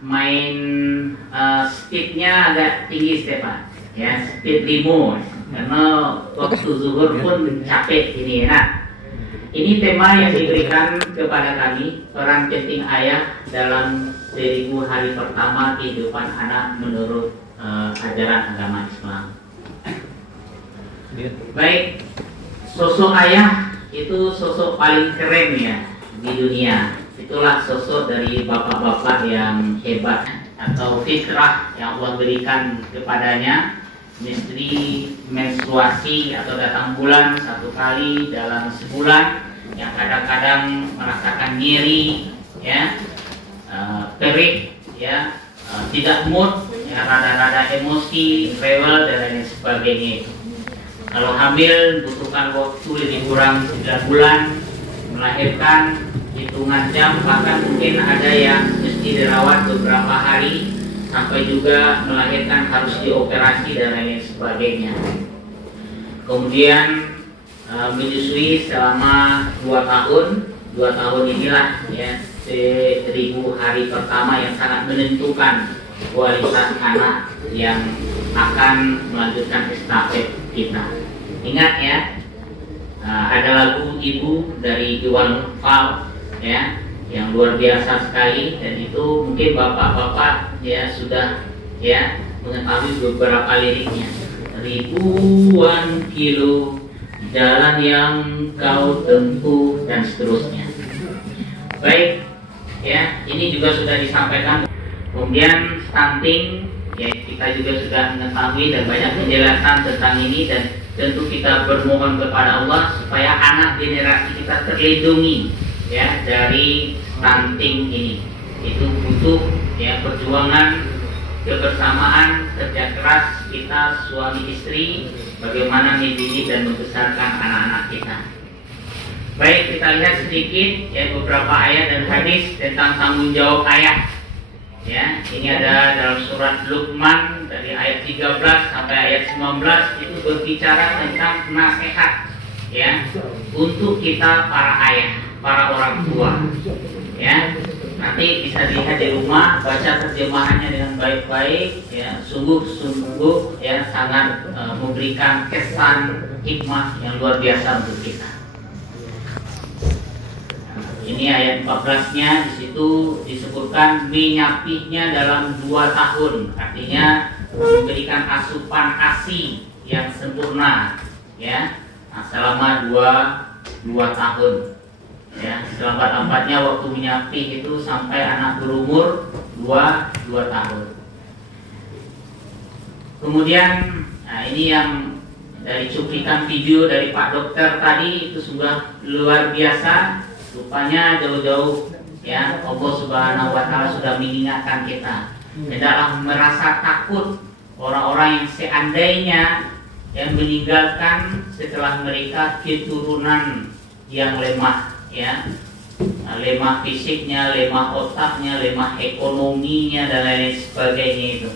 main speednya agak tinggi Stefan, ya speed limo karena waktu zuhur pun capek ini. Nah, ini tema yang diberikan kepada kami, peran penting ayah dalam 1000 hari pertama kehidupan anak menurut ajaran agama Islam. Baik, sosok ayah itu sosok paling keren ya di dunia. Itulah sosok dari bapak-bapak yang hebat atau fitrah yang Allah berikan kepadanya. Mesti menstruasi atau datang bulan 1 kali dalam sebulan, yang kadang-kadang merasakan nyeri, ya, perih, ya, tidak mood, ya, rada-rada emosi, rewel dan lain sebagainya. Kalau hamil butuhkan waktu lebih kurang 9 bulan, melahirkan hitungan jam, bahkan mungkin ada yang mesti dirawat beberapa hari sampai juga melahirkan harus dioperasi dan lain sebagainya. Kemudian menyusui selama 2 tahun. 2 tahun inilah ya 1000 hari pertama yang sangat menentukan kualitas anak yang akan melanjutkan estafet kita. Ingat ya, ada lagu Ibu dari Iwan Fals ya, yang luar biasa sekali, dan itu mungkin bapak-bapak ya sudah ya mengetahui beberapa liriknya. Ribuan kilo jalan yang kau tempuh dan seterusnya. Baik ya, ini juga sudah disampaikan. Kemudian stunting ya, kita juga sudah mengetahui dan banyak penjelasan tentang ini, dan tentu kita bermohon kepada Allah supaya anak generasi kita terlindungi ya dari stunting ini. Itu butuh ya perjuangan, kebersamaan, kerja keras kita suami istri bagaimana mendidik dan membesarkan anak-anak kita. Baik, kita lihat sedikit ya beberapa ayat dan hadis tentang tanggung jawab ayah. Ya, ini ada dalam surat Luqman dari ayat 13 sampai ayat 19, itu berbicara tentang nasihat ya untuk kita para ayah, para orang tua. Ya, nanti bisa dilihat di rumah, baca terjemahannya dengan baik-baik ya, sungguh-sungguh ya sangat memberikan kesan hikmah yang luar biasa untuk kita. Ini ayat 14-nya, di situ disebutkan menyapihnya dalam 2 tahun, artinya memberikan asupan ASI yang sempurna ya, selama 2 tahun. Ya, selambat-lambatnya waktu menyapih itu sampai anak berumur 2 tahun. Kemudian, nah ini yang dari cuplikan video dari Pak Dokter tadi, itu sudah luar biasa. Rupanya jauh-jauh ya Allah Subhanahu wa Ta'ala sudah mengingatkan kita, hendaklah merasa takut orang-orang yang seandainya yang meninggalkan setelah mereka keturunan yang lemah ya, lemah fisiknya, lemah otaknya, lemah ekonominya dan lain sebagainya itu.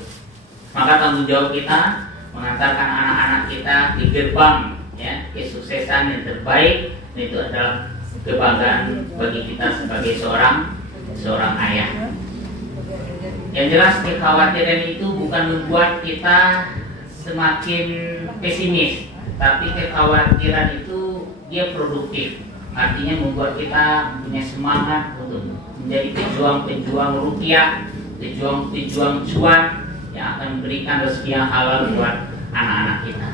Maka tanggung jawab kita mengantarkan anak-anak kita di gerbang ya kesuksesan yang terbaik. Itu adalah kebanggaan bagi kita sebagai seorang ayah. Yang jelas kekhawatiran itu bukan membuat kita semakin pesimis, tapi kekhawatiran itu dia produktif. Artinya membuat kita punya semangat untuk menjadi pejuang-pejuang rupiah, pejuang-pejuang cuan yang akan memberikan rezeki yang halal buat anak-anak kita.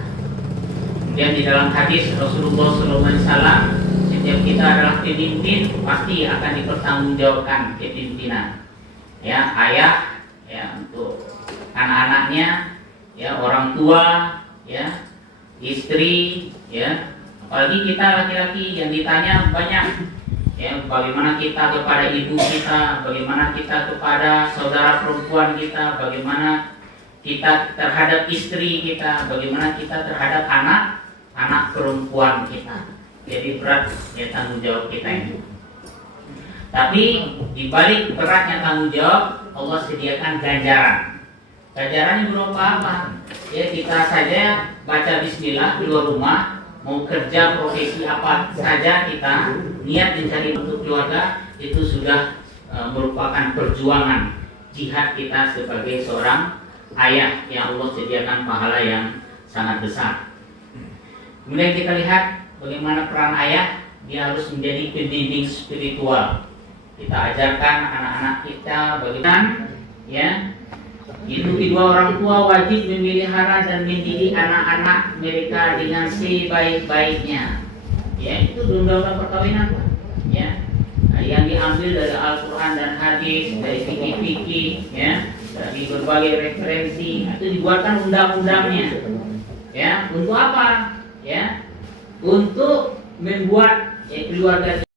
Kemudian di dalam hadis Rasulullah SAW, setiap kita adalah pemimpin, pasti akan dipertanggungjawabkan kepimpinan. Ya, ayah ya untuk anak-anaknya, ya orang tua, ya istri, ya. Apalagi kita laki-laki yang ditanya banyak ya, bagaimana kita kepada ibu kita, bagaimana kita kepada saudara perempuan kita, bagaimana kita terhadap istri kita, bagaimana kita terhadap anak perempuan kita. Jadi berat ya tanggung jawab kita ini. Tapi di balik beratnya tanggung jawab, Allah sediakan ganjaran. Ganjarannya berupa apa? Ya kita saja baca bismillah keluar rumah, mau kerja profesi apa saja kita niat mencari untuk keluarga, itu sudah merupakan perjuangan jihad kita sebagai seorang ayah yang Allah sediakan pahala yang sangat besar. Kemudian kita lihat bagaimana peran ayah, dia harus menjadi pendidik spiritual. Kita ajarkan anak-anak kita bagaimana ya. Itu kedua orang tua wajib memelihara dan mendidik anak-anak mereka dengan sebaik-baiknya. Ya, itu undang-undang perkawinan, ya. Nah, yang diambil dari Al-Quran dan hadis, dari fikih-fikih, ya, dari berbagai referensi, itu dibuatkan undang-undangnya. Ya, untuk apa? Ya, untuk membuat keluarga